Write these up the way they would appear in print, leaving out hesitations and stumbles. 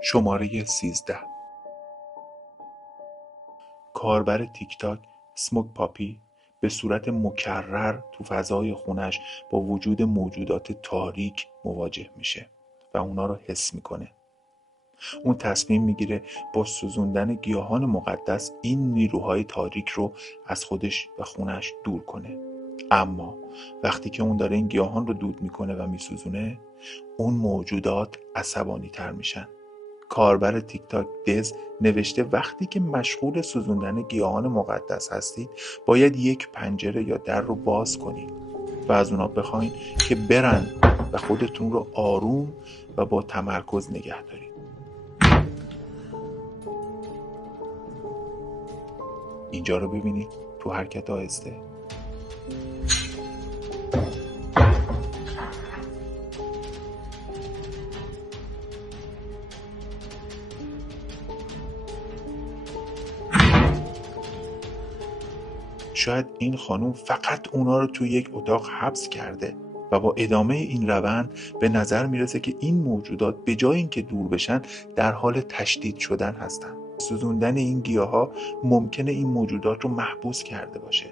شماره 13. کاربر تیک تاک اسموک پاپی به صورت مکرر تو فضای خونش با وجود موجودات تاریک مواجه میشه و اونا رو حس میکنه. اون تصمیم میگیره با سوزوندن گیاهان مقدس این نیروهای تاریک رو از خودش و خونش دور کنه. اما وقتی که اون داره این گیاهان رو دود میکنه و میسوزونه، اون موجودات عصبانی تر میشن. کاربر تیک تاک دز نوشته وقتی که مشغول سوزوندن گیاهان مقدس هستید باید یک پنجره یا در رو باز کنید و از اونا بخواین که برن و خودتون رو آروم و با تمرکز نگه دارید. اینجا رو ببینید تو حرکت آهسته. شاید این خانوم فقط اونا رو توی یک اتاق حبس کرده و با ادامه این روند به نظر میرسه که این موجودات به جای اینکه دور بشن در حال تشدید شدن هستن. سوزوندن این گیاها ممکنه این موجودات رو محبوس کرده باشه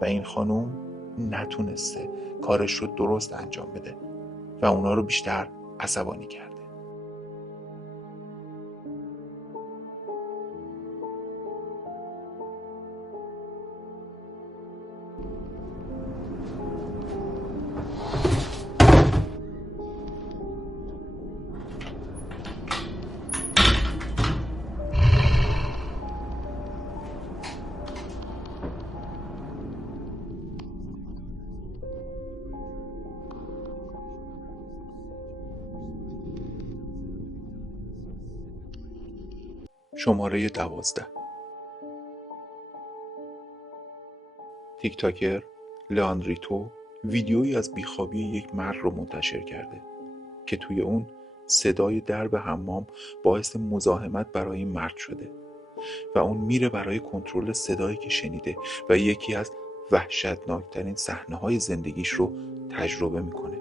و این خانوم نتونسته کارش رو درست انجام بده و اونا رو بیشتر عصبانی کرده. شماره 12. تیک تاکر لئاندریتو ویدیویی از بیخوابی یک مرد رو منتشر کرده که توی اون صدای درب حمام باعث مزاحمت برای این مرد شده و اون میره برای کنترل صدایی که شنیده و یکی از وحشتناکترین صحنه‌های زندگیش رو تجربه میکنه.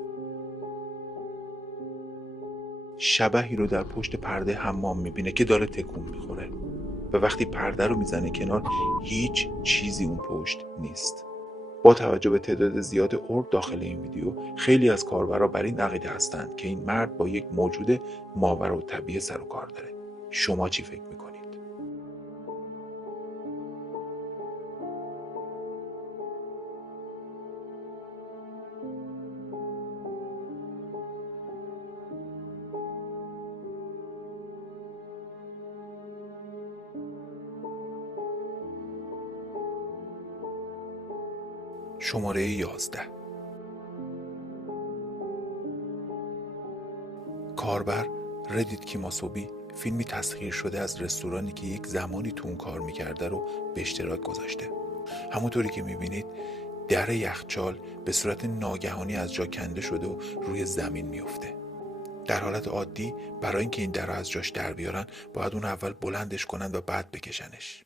شبحی رو در پشت پرده حمام میبینه که داره تکون میخوره و وقتی پرده رو میزنه کنار هیچ چیزی اون پشت نیست. با توجه به تعداد زیاد اورب داخل این ویدیو، خیلی از کاربرا بر این عقیده هستند که این مرد با یک موجود ماورالطبیعی سر و کار داره. شما چی فکر میکنید؟ شماره 11. کاربر ردیت کیماسوبی فیلمی تسخیر شده از رستورانی که یک زمانی تو اون کار میکرده رو به اشتراک گذاشته. همونطوری که میبینید در یخچال به صورت ناگهانی از جا کنده شده و روی زمین میفته. در حالت عادی برای اینکه این در رو از جاش در بیارن باید اون اول بلندش کنن و بعد بکشنش.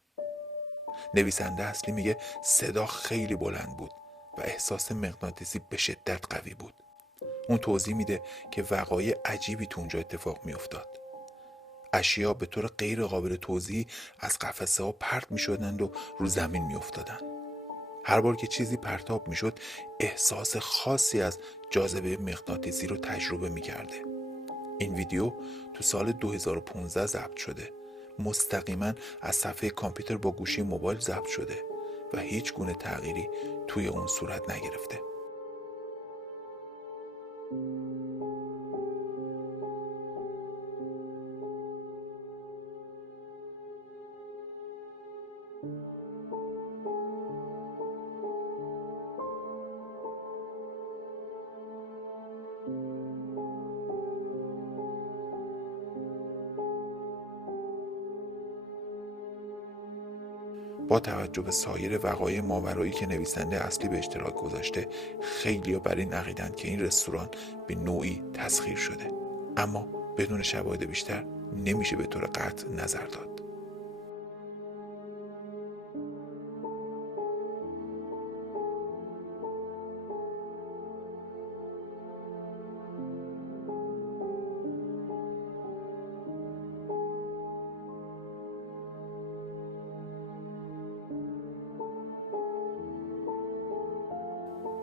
نویسنده اصلی میگه صدا خیلی بلند بود و احساس مغناطیسی به شدت قوی بود. اون توضیح میده که وقایع عجیبی تو اونجا اتفاق میافتاد. اشیا به طور غیر قابل توضیح از قفسه ها پرت میشدند و رو زمین میافتادند. هر بار که چیزی پرتاب میشد احساس خاصی از جاذبه مغناطیسی رو تجربه میکرده. این ویدیو تو سال 2015 ضبط شده. مستقیما از صفحه کامپیوتر با گوشی موبایل ضبط شده و هیچ گونه تغییری توی اون صورت نگرفته. با توجه به سایر وقایع ماورایی که نویسنده اصلی به اشتراک گذاشته، خیلی‌ها بر این عقیدن که این رستوران به نوعی تسخیر شده، اما بدون شواهد بیشتر نمیشه به طور قطع نظر داد.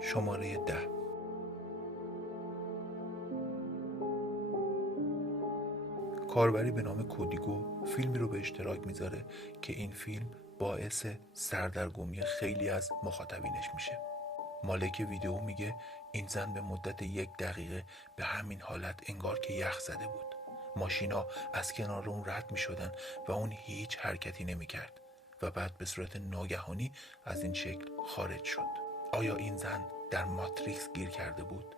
شماره 10. کاربری به نام کودیگو فیلمی رو به اشتراک میذاره که این فیلم باعث سردرگمی خیلی از مخاطبینش میشه. مالک ویدیو میگه این زن به مدت 1 دقیقه به همین حالت انگار که یخ زده بود. ماشینا از کنار اون رد میشدن و اون هیچ حرکتی نمیکرد و بعد به صورت ناگهانی از این شکل خارج شد. آیا این زن در ماتریکس گیر کرده بود؟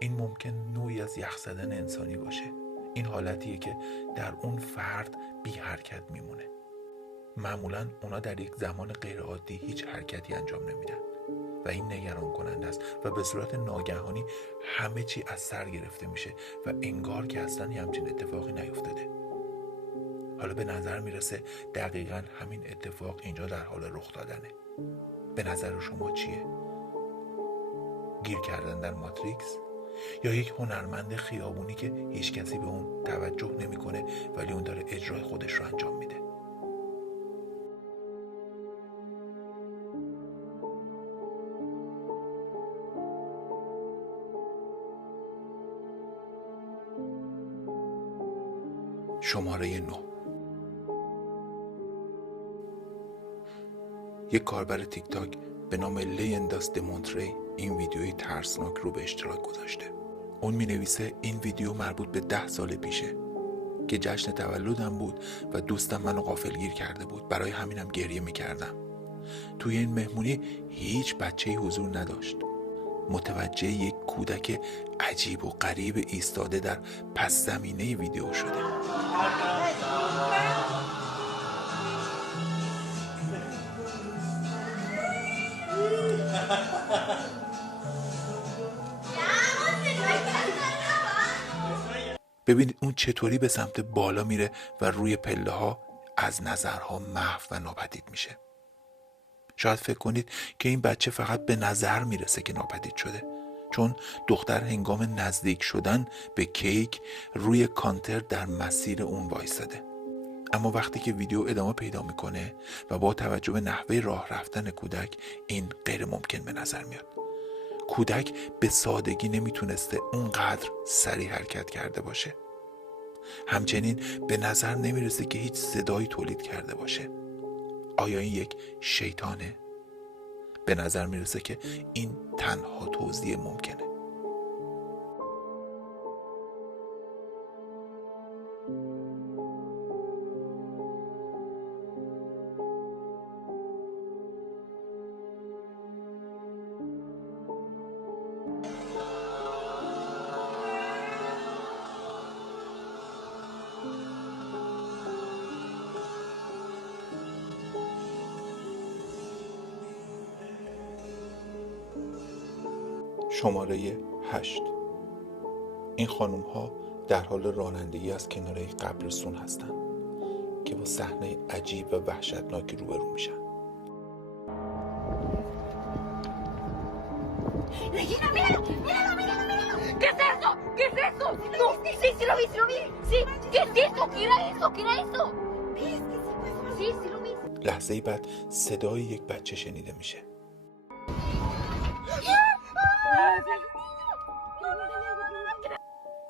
این ممکن نوعی از یخ زدن انسانی باشه. این حالتیه که در اون فرد بی حرکت میمونه. معمولاً اونا در یک زمان غیر عادی هیچ حرکتی انجام نمیدن و این نگران کننده است و به صورت ناگهانی همه چی از سر گرفته میشه و انگار که اصلا همچین اتفاقی نیفتاده. حالا به نظر میرسه دقیقاً همین اتفاق اینجا در حال رخ دادنه. به نظر شما چیه؟ گیر کردن در ماتریکس؟ یا یک هنرمند خیابونی که هیچ کسی به اون توجه نمیکنه ولی اون داره اجرای خودش رو انجام میده؟ شماره 9. یک کاربر تیک تاک به نام لینداس دمونتری این ویدیوی ترسناک رو به اشتراک گذاشته. اون می نویسه این ویدیو مربوط به 10 سال پیشه که جشن تولدم بود و دوستم منو غافلگیر کرده بود. برای همینم گریه می کردم. توی این مهمونی هیچ بچه‌ای حضور نداشت. متوجه یک کودک عجیب و غریب ایستاده در پس زمینه ویدیو شده. ببینید اون چطوری به سمت بالا میره و روی پله ها از نظرها محو و ناپدید میشه. شاید فکر کنید که این بچه فقط به نظر میرسه که ناپدید شده، چون دختر هنگام نزدیک شدن به کیک روی کانتر در مسیر اون وایساده. اما وقتی که ویدیو ادامه پیدا میکنه و با توجه به نحوه راه رفتن کودک این غیر ممکن به نظر میاد. کودک به سادگی نمیتونسته اونقدر سریع حرکت کرده باشه. همچنین به نظر نمیرسه که هیچ صدایی تولید کرده باشه. آیا این یک شیطانه؟ به نظر میرسه که این تنها توضیح ممکنه. شماره 8. این خانم ها در حال رانندگی از کنار یک قبرستون هستن که با صحنه عجیب و وحشتناکی روبرو میشن. لحظه‌ای بعد صدای یک بچه شنیده میشه.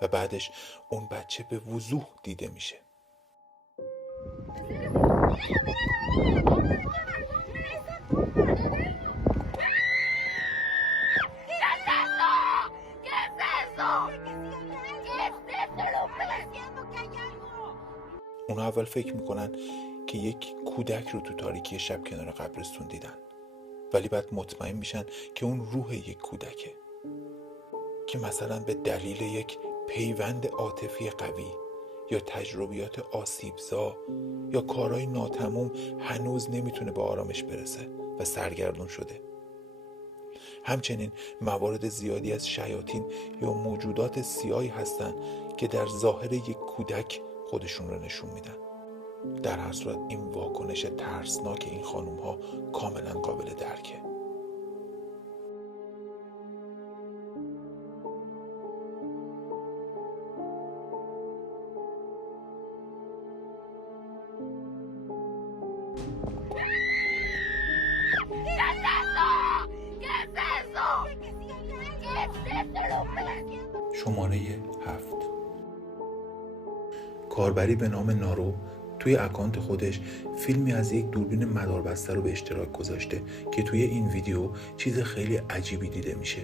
و بعدش اون بچه به وضوح دیده میشه. اونا اول فکر میکنن که یک کودک رو تو تاریکی شب کنار قبرستون دیدن، ولی بعد مطمئن میشن که اون روح یک کودکه که مثلا به دلیل یک پیوند عاطفی قوی یا تجربیات آسیبزا یا کارهای ناتموم هنوز نمیتونه به آرامش برسه و سرگردون شده. همچنین موارد زیادی از شیاطین یا موجودات سیاهی هستن که در ظاهر یک کودک خودشون رو نشون میدن. در هر صورت این واکنش ترسناک این خانوم ها کاملا قابل درکه. شماره 7. کاربری به نام نارو توی اکانت خودش فیلمی از یک دوربین مداربسته رو به اشتراک گذاشته که توی این ویدیو چیز خیلی عجیبی دیده میشه.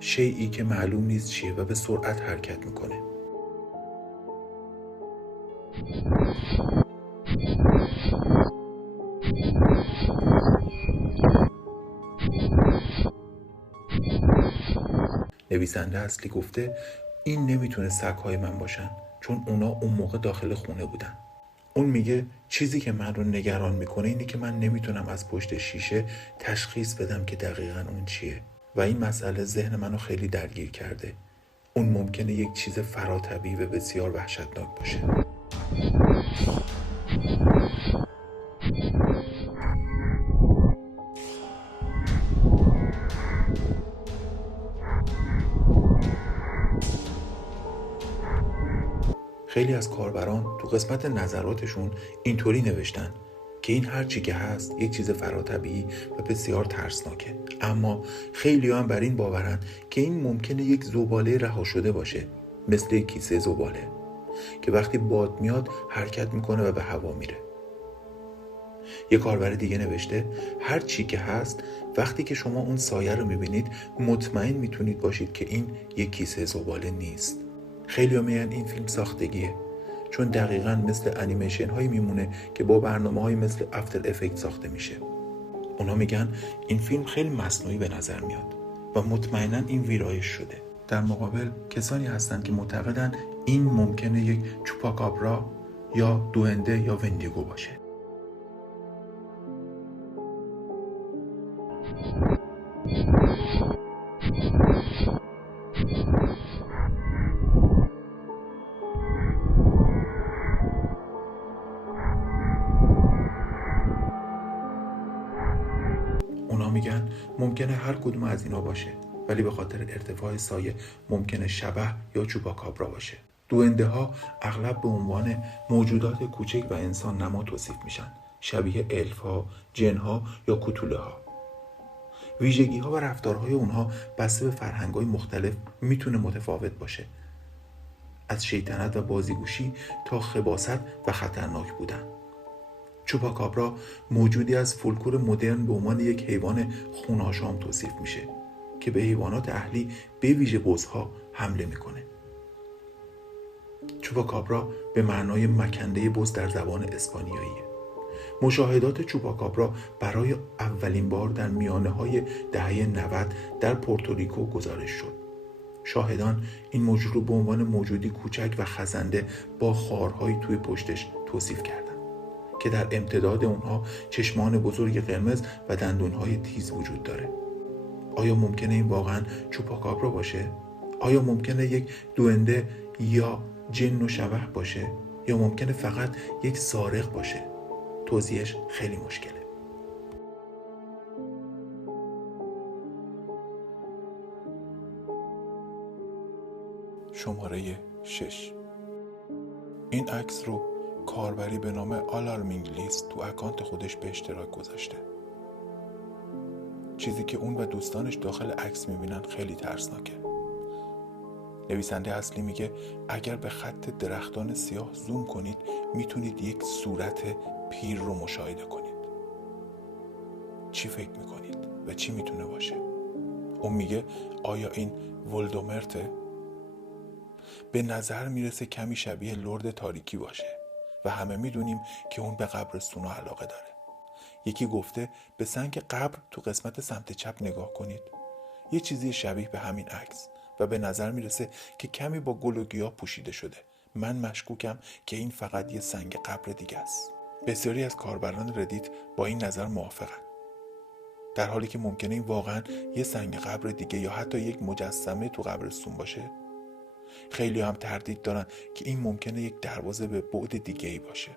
شیئی که معلوم نیست چیه و به سرعت حرکت میکنه. نویسنده اصلی گفته این نمیتونه سگ‌های من باشن چون اونا اون موقع داخل خونه بودن. اون میگه چیزی که من رو نگران میکنه اینه که من نمیتونم از پشت شیشه تشخیص بدم که دقیقاً اون چیه و این مسئله ذهن منو خیلی درگیر کرده. اون ممکنه یک چیز فراتبی و بسیار وحشتناک باشه. خیلی از کاربران تو قسمت نظراتشون اینطوری نوشتن که این هر چی که هست یک چیز فراتبیعی و بسیار ترسناکه، اما خیلی هم بر این باورن که این ممکنه یک زباله رها شده باشه، مثل یک کیسه زباله که وقتی باد میاد حرکت میکنه و به هوا میره. یه کاربر دیگه نوشته هر چی که هست وقتی که شما اون سایه رو میبینید مطمئن میتونید باشید که این یک کیسه زباله نیست. خیلی ها میگن این فیلم ساختگیه چون دقیقاً مثل انیمیشن هایی میمونه که با برنامه های مثل افتر افکت ساخته میشه. اونا میگن این فیلم خیلی مصنوعی به نظر میاد و مطمئناً این ویرایش شده. در مقابل کسانی هستن که معتقدن این ممکنه یک چوپاکابرا یا دوئنده یا وندیگو باشه. اونا میگن ممکنه هر کدوم از اینا باشه ولی به خاطر ارتفاع سایه ممکنه شبح یا چوپاکابرا باشه. دوئنده ها اغلب به عنوان موجودات کوچک و انسان نما توصیف میشن، شبیه الف ها، جن ها یا کوتوله ها. ویژگی ها و رفتارهای اونها بسته به فرهنگ های مختلف میتونه متفاوت باشه، از شیطنت و بازیگوشی تا خباثت و خطرناک بودن. چوپاکابرا موجودی از فولکلور مدرن به عنوان یک حیوان خون‌آشام توصیف میشه که به حیوانات اهلی به ویژه بزها حمله میکنه. چوپاکابرا به معنای مکنده بز در زبان اسپانیاییه. مشاهدات چوپاکابرا برای اولین بار در میانه‌های دهه 90 در پورتوریکو گزارش شد. شاهدان این موجود رو به عنوان موجودی کوچک و خزنده با خارهایی توی پشتش توصیف کردند که در امتداد اونها چشمان بزرگ قرمز و دندونهای تیز وجود داره. آیا ممکنه این واقعا چوپاکابرا باشه؟ آیا ممکنه یک دوئنده یا جن و شبح باشه؟ یا ممکنه فقط یک سارق باشه؟ توضیحش خیلی مشکله. شماره 6. این عکس رو کاربری به نام آلارمینگ لیست تو اکانت خودش به اشتراک گذاشته. چیزی که اون و دوستانش داخل عکس میبینن خیلی ترسناکه. نویسنده اصلی میگه اگر به خط درختان سیاه زوم کنید میتونید یک صورت پیر رو مشاهده کنید. چی فکر میکنید و چی میتونه باشه؟ اون میگه آیا این ولدمورته؟ به نظر میرسه کمی شبیه لرد تاریکی باشه و همه میدونیم که اون به قبرستونا علاقه داره. یکی گفته به سنگ قبر تو قسمت سمت چپ نگاه کنید. یه چیزی شبیه به همین عکس و به نظر میرسه که کمی با گل و گیاه پوشیده شده. من مشکوکم که این فقط یه سنگ قبر دیگه است. بسیاری از کاربران ردیت با این نظر موافقن، در حالی که ممکنه این واقعا یه سنگ قبر دیگه یا حتی یک مجسمه تو قبرستون باشه. خیلی هم تردید دارن که این ممکنه یک دروازه به بعد دیگه‌ای باشه.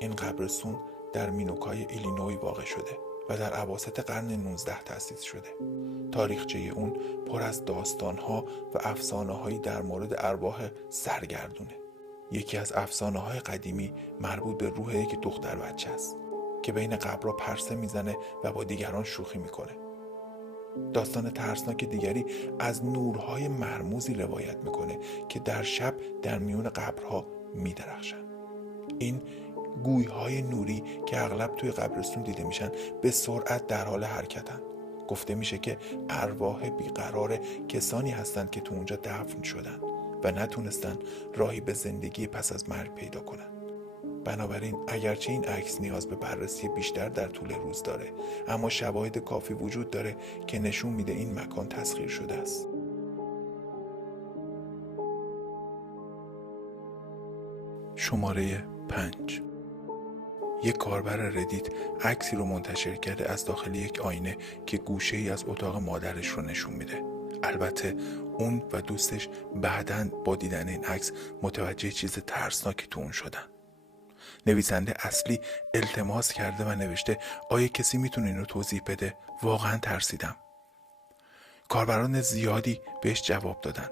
این قبرستون در مینوکای ایلینوی واقع شده و در اواسط قرن 19 تأسیس شده. تاریخچه اون پر از داستان‌ها و افسانه‌هایی در مورد ارواح سرگردونه. یکی از افسانه‌های قدیمی مربوط به روح یک دختر بچه است که بین قبرها پرسه میزنه و با دیگران شوخی میکنه. داستان ترسناک دیگری از نورهای مرموزی روایت میکنه که در شب در میون قبرها میدرخشن. این گویهای نوری که اغلب توی قبرستون دیده میشن به سرعت در حال حرکتن. گفته میشه که ارواح بیقرار کسانی هستند که تو اونجا دفن شدن و نتونستن راهی به زندگی پس از مرگ پیدا کنن. بنابراین اگرچه این عکس نیاز به بررسی بیشتر در طول روز داره، اما شواهد کافی وجود داره که نشون میده این مکان تسخیر شده است. شماره 5. یک کاربر ردیت عکسی رو منتشر کرده از داخل یک آینه که گوشه‌ای از اتاق مادرش رو نشون میده. البته اون و دوستش بعداً با دیدن این عکس متوجه چیز ترسناکی تو اون شدن. نویسنده اصلی التماس کرده و نوشته آیا کسی میتونه اینو توضیح بده؟ واقعاً ترسیدم. کاربران زیادی بهش جواب دادن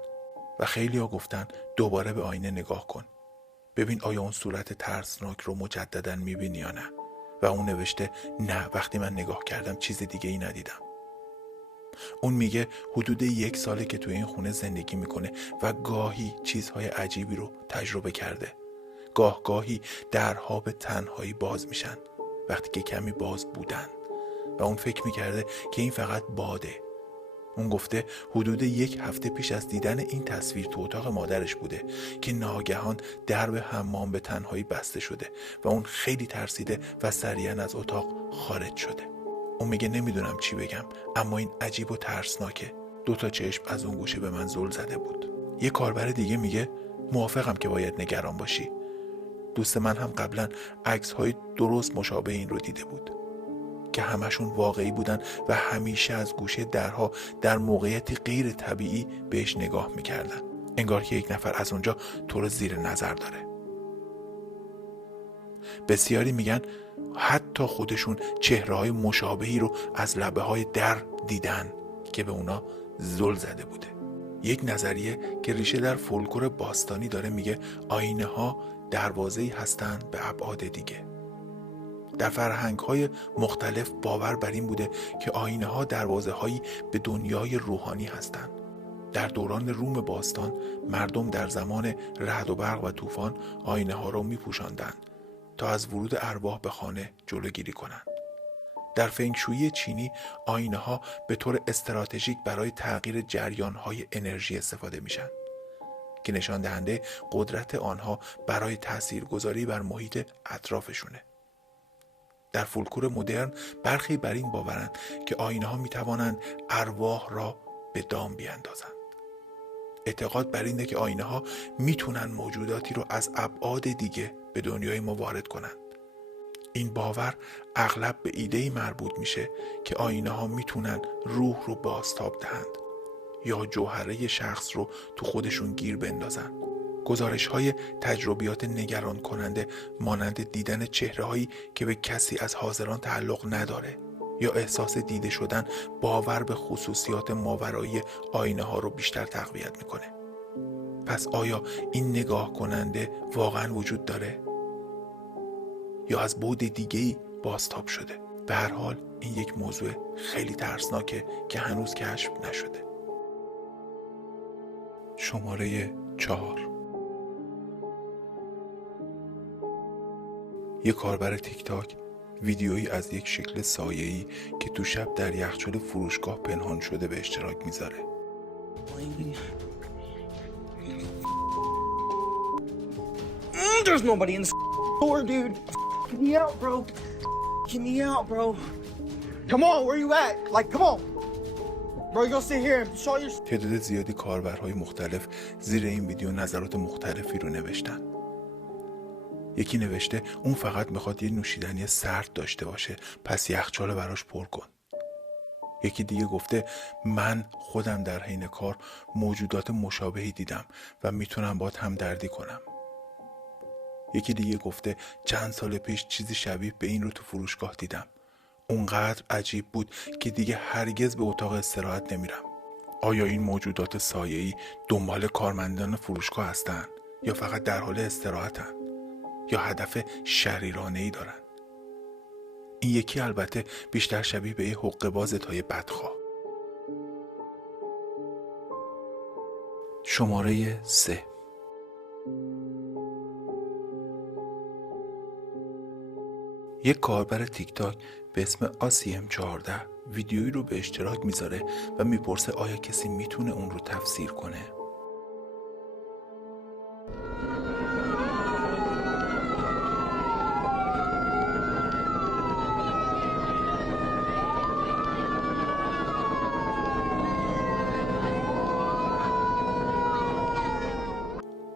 و خیلی‌ها گفتن دوباره به آینه نگاه کن. ببین آیا اون صورت ترسناک رو مجدداً میبینی یا نه؟ و اون نوشته نه، وقتی من نگاه کردم چیز دیگه ای ندیدم. اون میگه حدود 1 ساله که توی این خونه زندگی میکنه و گاهی چیزهای عجیبی رو تجربه کرده. گاهی درها به تنهایی باز میشن وقتی که کمی باز بودن و اون فکر میکرده که این فقط باده. اون گفته حدود 1 هفته پیش از دیدن این تصویر تو اتاق مادرش بوده که ناگهان درب حمام به تنهایی بسته شده و اون خیلی ترسیده و سریعا از اتاق خارج شده. اون میگه نمیدونم چی بگم، اما این عجیب و ترسناکه. 2 چشم از اون گوشه به من زل زده بود. یه کاربر دیگه میگه موافقم که باید نگران باشی. دوست من هم قبلا عکس‌های درست مشابه این رو دیده بود که همشون واقعی بودن و همیشه از گوشه درها در موقعیتی غیر طبیعی بهش نگاه میکردن، انگار که یک نفر از اونجا تو رو زیر نظر داره. بسیاری میگن حتی خودشون چهره‌های مشابهی رو از لبه‌های در دیدن که به اونا زل زده بوده. یک نظریه که ریشه در فولکلور باستانی داره میگه آینه ها دروازه‌ای هستند به ابعاد دیگه. در فرهنگ‌های مختلف باور بر این بوده که آینه ها دروازه‌هایی به دنیای روحانی هستند. در دوران روم باستان مردم در زمان رعد و برق و طوفان آینه ها را می‌پوشاندند تا از ورود ارواح به خانه جلوگیری کنند. در فنگشویی چینی آینه ها به طور استراتژیک برای تغییر جریان های انرژی استفاده میشن که نشان دهنده قدرت آنها برای تاثیرگذاری بر محیط اطرافشونه. در فولکلور مدرن برخی بر این باورند که آینه ها می توانند ارواح را به دام بیاندازند. اعتقاد بر اینه که آینه ها میتونن موجوداتی رو از ابعاد دیگه به دنیای ما وارد کنند. این باور اغلب به ایده‌ای مربوط میشه که آینه ها میتونن روح رو بازتاب دهند یا جوهره شخص رو تو خودشون گیر بندازن. گزارش های تجربیات نگران کننده مانند دیدن چهره هایی که به کسی از حاضران تعلق نداره یا احساس دیده شدن باور به خصوصیات ماورایی آینه ها رو بیشتر تقویت میکنه. پس آیا این نگاه کننده واقعا وجود داره؟ یا از بعد دیگه‌ای بازتاب شده؟ به هر حال این یک موضوع خیلی ترسناکه که هنوز کشف نشده. شماره 4. یک کاربر تیک تاک ویدیویی از یک شکل سایه‌ای که تو شب در یخچال فروشگاه پنهان شده به اشتراک میذاره. There's nobody in the store, dude. Get me out, bro. Get me out, bro. Come on, where you at? Like, come on. Bro, you gonna sit here and show your... تعداد زیادی کاربرهای مختلف زیر این ویدیو نظرات مختلفی رو نوشتن. یکی نوشته اون فقط میخواد یه نوشیدنی سرد داشته باشه، پس یخچال براش پر کن. یکی دیگه گفته من خودم در حین کار موجودات مشابهی دیدم و میتونم باهات همدردی کنم. یکی دیگه گفته چند سال پیش چیزی شبیه به این رو تو فروشگاه دیدم. اونقدر عجیب بود که دیگه هرگز به اتاق استراحت نمیرم. آیا این موجودات سایه‌ای دنبال کارمندان فروشگاه هستن یا فقط در حال استراحتن یا هدف شریرانه‌ای دارن؟ این یکی البته بیشتر شبیه به یه حقه‌باز تای بدخواه. شماره 3. یک کاربر تیک تاک به اسم ASIM14 ویدیویی رو به اشتراک میذاره و میپرسه آیا کسی میتونه اون رو تفسیر کنه.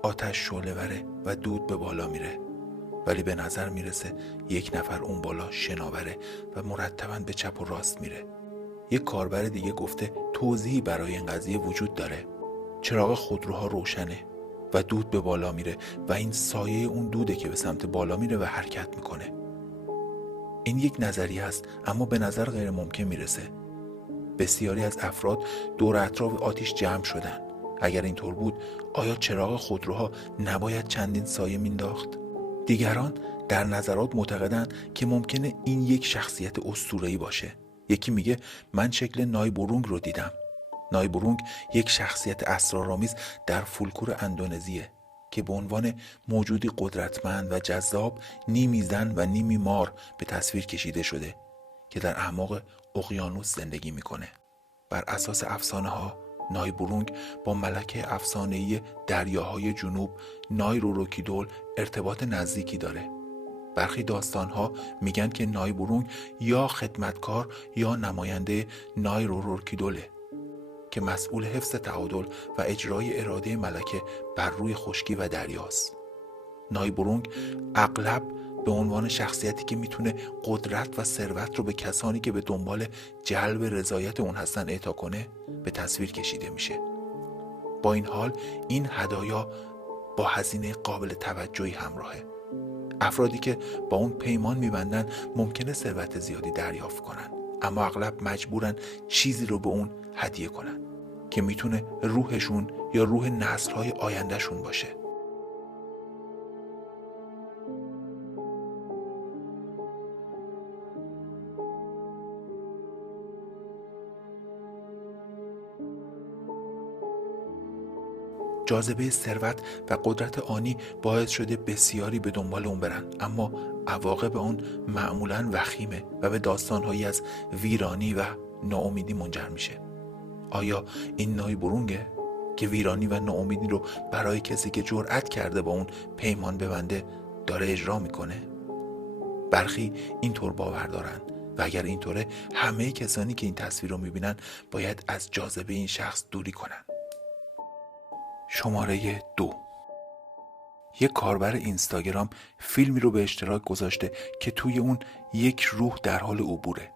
آتش شعله‌وره و دود به بالا میره، ولی به نظر میرسه یک نفر اون بالا شناوره و مرتباً به چپ و راست میره. یک کاربر دیگه گفته توضیحی برای این قضیه وجود داره. چراغ خودروها روشنه و دود به بالا میره و این سایه اون دوده که به سمت بالا میره و حرکت میکنه. این یک نظریه است، اما به نظر غیر ممکن میرسه. بسیاری از افراد دور اطراف آتش جمع شدن. اگر اینطور بود، آیا چراغ خودروها نباید چندین سایه مینداخت؟ دیگران در نظرات معتقدند که ممکنه این یک شخصیت اسطوره‌ای باشه. یکی میگه من شکل نایبورونگ رو دیدم. نایبورونگ یک شخصیت اسرارآمیز در فولکلور اندونزیه که به عنوان موجودی قدرتمند و جذاب، نیمی زن و نیمی مار به تصویر کشیده شده که در اعماق اقیانوس زندگی میکنه. بر اساس افسانه ها، نایبورونگ با ملکه افسانه‌ای دریاهای جنوب نایروروکیدول ارتباط نزدیکی داره. برخی داستانها میگن که نایبورونگ یا خدمتکار یا نماینده نایروروکیدوله که مسئول حفظ تعادل و اجرای اراده ملکه بر روی خشکی و دریاست. نایبورونگ اغلب به عنوان شخصیتی که میتونه قدرت و ثروت رو به کسانی که به دنبال جلب رضایت اون هستن اعطا کنه به تصویر کشیده میشه. با این حال این هدایا با هزینه قابل توجهی همراهه. افرادی که با اون پیمان میبندن ممکنه ثروت زیادی دریافت کنن، اما اغلب مجبورن چیزی رو به اون هدیه کنن که میتونه روحشون یا روح نسل‌های آیندهشون باشه. جاذبه ثروت و قدرت آنی باعث شده بسیاری به دنبال اون برن، اما عواقب اون معمولاً وخیمه و به داستانهایی از ویرانی و ناامیدی منجر میشه. آیا این نایبورونگه که ویرانی و ناامیدی رو برای کسی که جرأت کرده با اون پیمان ببنده داره اجرا میکنه؟ برخی اینطور باور دارن و اگر اینطوره همه کسانی که این تصویر رو میبینن باید از جاذبه این شخص دوری کنن. شماره 2. یک کاربر اینستاگرام فیلمی رو به اشتراک گذاشته که توی اون یک روح در حال عبوره.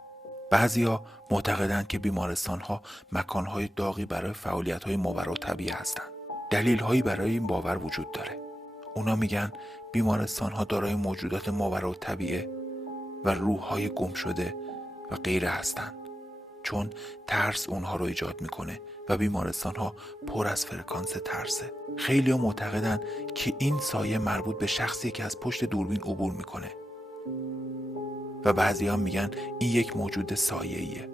بعضیا معتقدند که بیمارستان‌ها مکان‌های داغی برای فعالیت‌های ماورالطبیعی هستند. دلیل‌هایی برای این باور وجود داره. اونا میگن بیمارستان‌ها دارای موجودات ماورالطبیعی و روح‌های گم شده و غیره هستند، چون ترس اونها رو ایجاد میکنه و بیمارستان‌ها پر از فرکانس ترسه. خیلی‌ها معتقدن که این سایه مربوط به شخصی که از پشت دوربین عبور میکنه و بعضی‌ها میگن این یک موجود سایه‌ایه.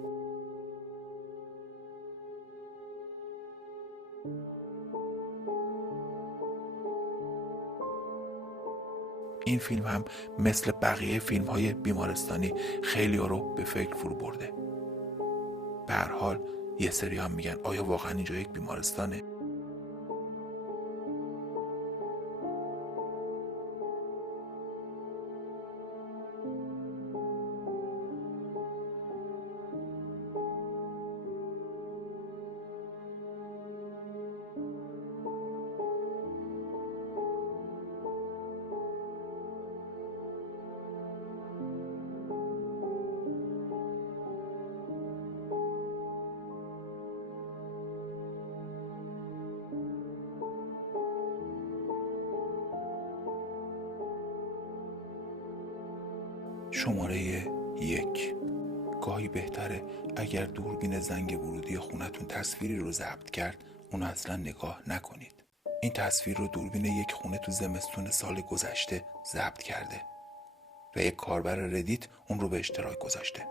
این فیلم هم مثل بقیه فیلم‌های بیمارستانی خیلی‌ها رو به فکر فرو برده. به هر حال یه سری هم میگن آیا واقعا اینجا یک بیمارستانه؟ شماره 1. گاهی بهتره اگر دوربین زنگ ورودی خونتون تصویری رو ضبط کرد اونو اصلا نگاه نکنید. این تصویر رو دوربین یک خونه تو زمستون سال گذشته ضبط کرده و یک کاربر ردیت اون رو به اشتراک گذاشته.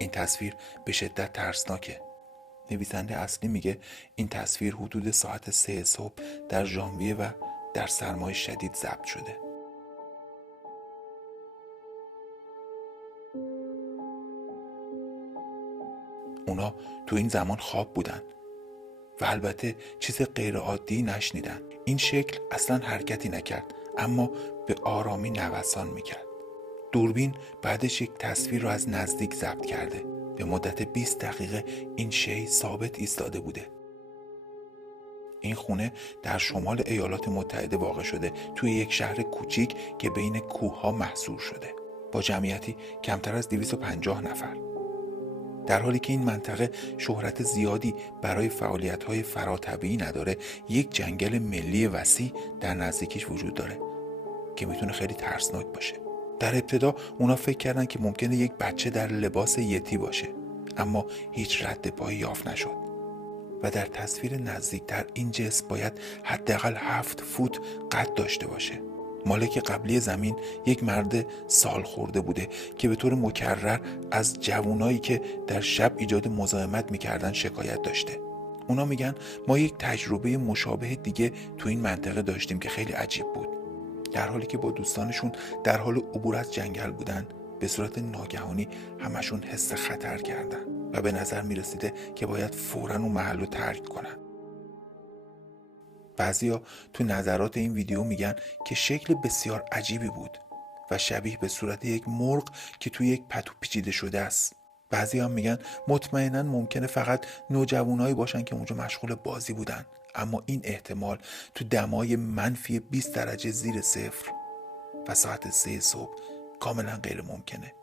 این تصویر به شدت ترسناکه. نویسنده اصلی میگه این تصویر حدود ساعت 3 صبح در ژانویه و در سرمای شدید ضبط شده. اونا تو این زمان خواب بودن و البته چیز غیر عادی نشنیدن. این شکل اصلا حرکتی نکرد اما به آرامی نوسان میکرد. دوربین بعدش یک تصویر رو از نزدیک ضبط کرده. به مدت 20 دقیقه این شی ثابت ایستاده بوده. این خونه در شمال ایالات متحده واقع شده، توی یک شهر کوچیک که بین کوه‌ها محصور شده، با جمعیتی کمتر از 250 نفر. در حالی که این منطقه شهرت زیادی برای فعالیت‌های فراتبیعی نداره، یک جنگل ملی وسیع در نزدیکیش وجود داره که میتونه خیلی ترسناک باشه. در ابتدا اونا فکر کردن که ممکنه یک بچه در لباس یتی باشه، اما هیچ رد پایی یافت نشد و در تصویر نزدیکتر این جسم باید حداقل 7 فوت قد داشته باشه. مالک قبلی زمین یک مرد سال خورده بوده که به طور مکرر از جوانایی که در شب ایجاد مزاحمت میکردن شکایت داشته. اونا میگن ما یک تجربه مشابه دیگه تو این منطقه داشتیم که خیلی عجیب بود. در حالی که با دوستانشون در حال عبور از جنگل بودن، به صورت ناگهانی همشون حس خطر کردن و به نظر میرسیده که باید فوراً اون محل رو ترک کنن. بعضیا تو نظرات این ویدیو میگن که شکل بسیار عجیبی بود و شبیه به صورت یک مرغ که توی یک پتو پیچیده شده است. بعضیا هم میگن مطمئناً ممکنه فقط نوجوانایی باشن که اونجا مشغول بازی بودن، اما این احتمال تو دمای -20 درجه زیر صفر و ساعت 3 صبح کاملا غیر ممکنه.